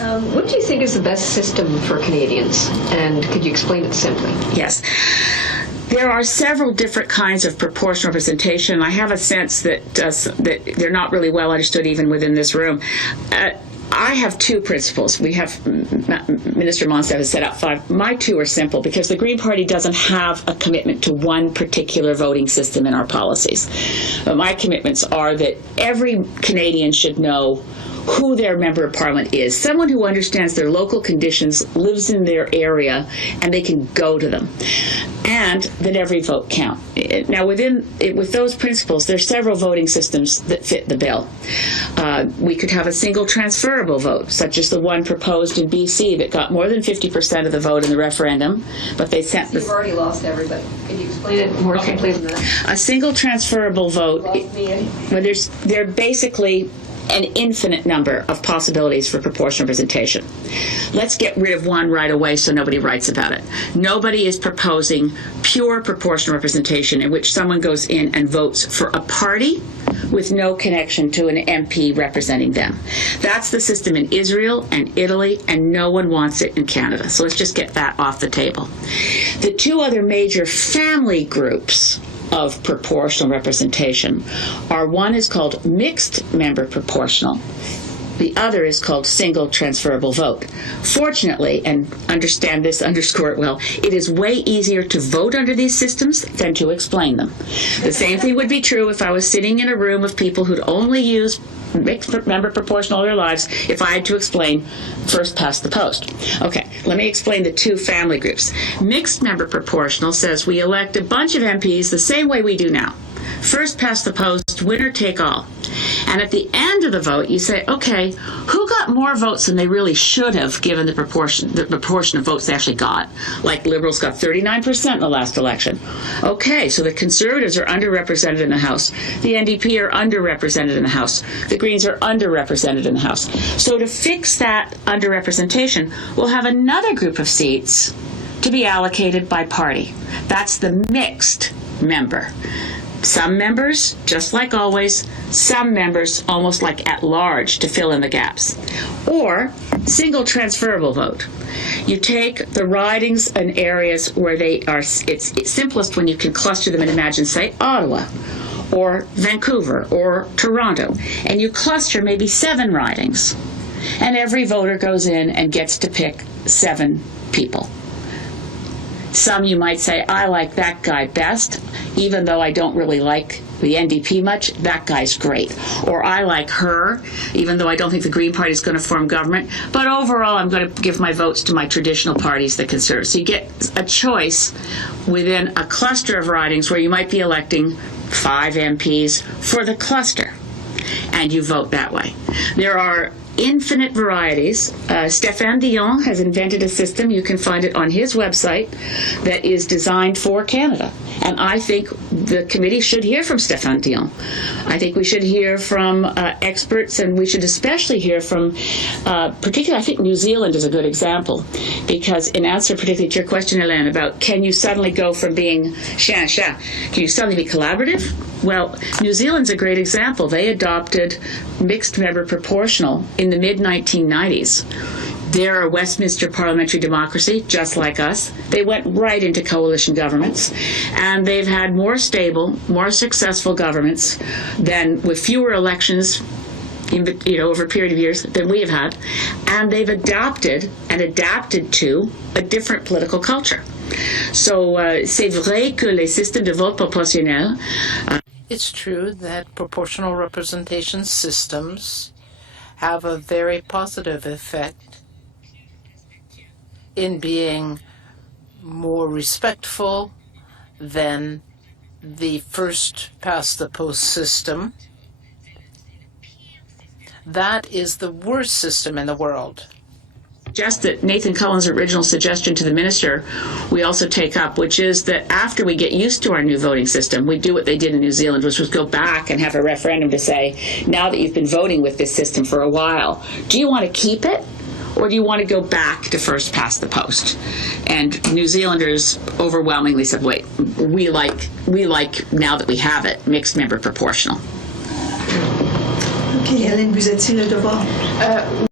What do you think is the best system for Canadians? And could you explain it simply? Yes. There are several different kinds of proportional representation. I have a sense that they're not really well understood even within this room. I have two principles. We have, Minister Monsef has set up 5. My 2 are simple because the Green Party doesn't have a commitment to one particular voting system in our policies. But my commitments are that every Canadian should know who their member of parliament is, someone who understands their local conditions, lives in their area, and they can go to them, and that every vote count. Now, with those principles, there's several voting systems that fit the bill. We could have a single transferable vote, such as the one proposed in BC that got more than 50% of the vote in the referendum, but they sent You've already lost everybody. Can you explain it more simply than that? A single transferable vote, well, they're basically an infinite number of possibilities for proportional representation. Let's get rid of one right away so nobody writes about it. Nobody is proposing pure proportional representation in which someone goes in and votes for a party with no connection to an MP representing them. That's the system in Israel and Italy, and no one wants it in Canada. So let's just get that off the table. The 2 other major family groups of proportional representation are, one is called mixed member proportional, the other is called single transferable vote. Fortunately, and underscore it well, it is way easier to vote under these systems than to explain them. The same thing would be true if I was sitting in a room of people who'd only used mixed member proportional all their lives if I had to explain first past the post. Okay, let me explain the 2 family groups. Mixed member proportional says we elect a bunch of MPs the same way we do now. First past the post, winner take all. And at the end of the vote, you say, okay, who got more votes than they really should have given the proportion of votes they actually got? Like Liberals got 39% in the last election. Okay, so the Conservatives are underrepresented in the House. The NDP are underrepresented in the House. The Greens are underrepresented in the House. So to fix that underrepresentation, we'll have another group of seats to be allocated by party. That's the mixed member. Some members, just like always, some members almost like at large to fill in the gaps. Or single transferable vote. You take the ridings and areas where they are, it's simplest when you can cluster them and imagine, say, Ottawa or Vancouver or Toronto, and you cluster maybe 7 ridings, and every voter goes in and gets to pick 7 people. Some you might say, I like that guy best, even though I don't really like the NDP much, that guy's great. Or I like her, even though I don't think the Green Party is going to form government, but overall I'm going to give my votes to my traditional parties, the Conservatives. So you get a choice within a cluster of ridings where you might be electing 5 MPs for the cluster, and you vote that way. There are infinite varieties. Stéphane Dion has invented a system, you can find it on his website, that is designed for Canada. And I think the committee should hear from Stéphane Dion. I think we should hear from experts, and we should especially hear from, particularly, I think New Zealand is a good example, because in answer particularly to your question, Hélène, about can you suddenly go from being can you suddenly be collaborative? Well, New Zealand's a great example. They adopted mixed member proportional in the mid-1990s. They're a Westminster parliamentary democracy, just like us. They went right into coalition governments, and they've had more stable, more successful governments than with fewer elections over a period of years than we have had, and they've adapted to a different political culture. So, c'est vrai que les systèmes de vote proportionnel. It's true that proportional representation systems have a very positive effect in being more respectful than the first past the post system. That is the worst system in the world. Just that Nathan Cullen's original suggestion to the minister we also take up, which is that after we get used to our new voting system, we do what they did in New Zealand, which was go back and have a referendum to say, now that you've been voting with this system for a while, do you want to keep it, or do you want to go back to first past the post? And New Zealanders overwhelmingly said, wait, we like now that we have it, mixed member proportional. Okay, Hélène, vous êtes-il le devoir?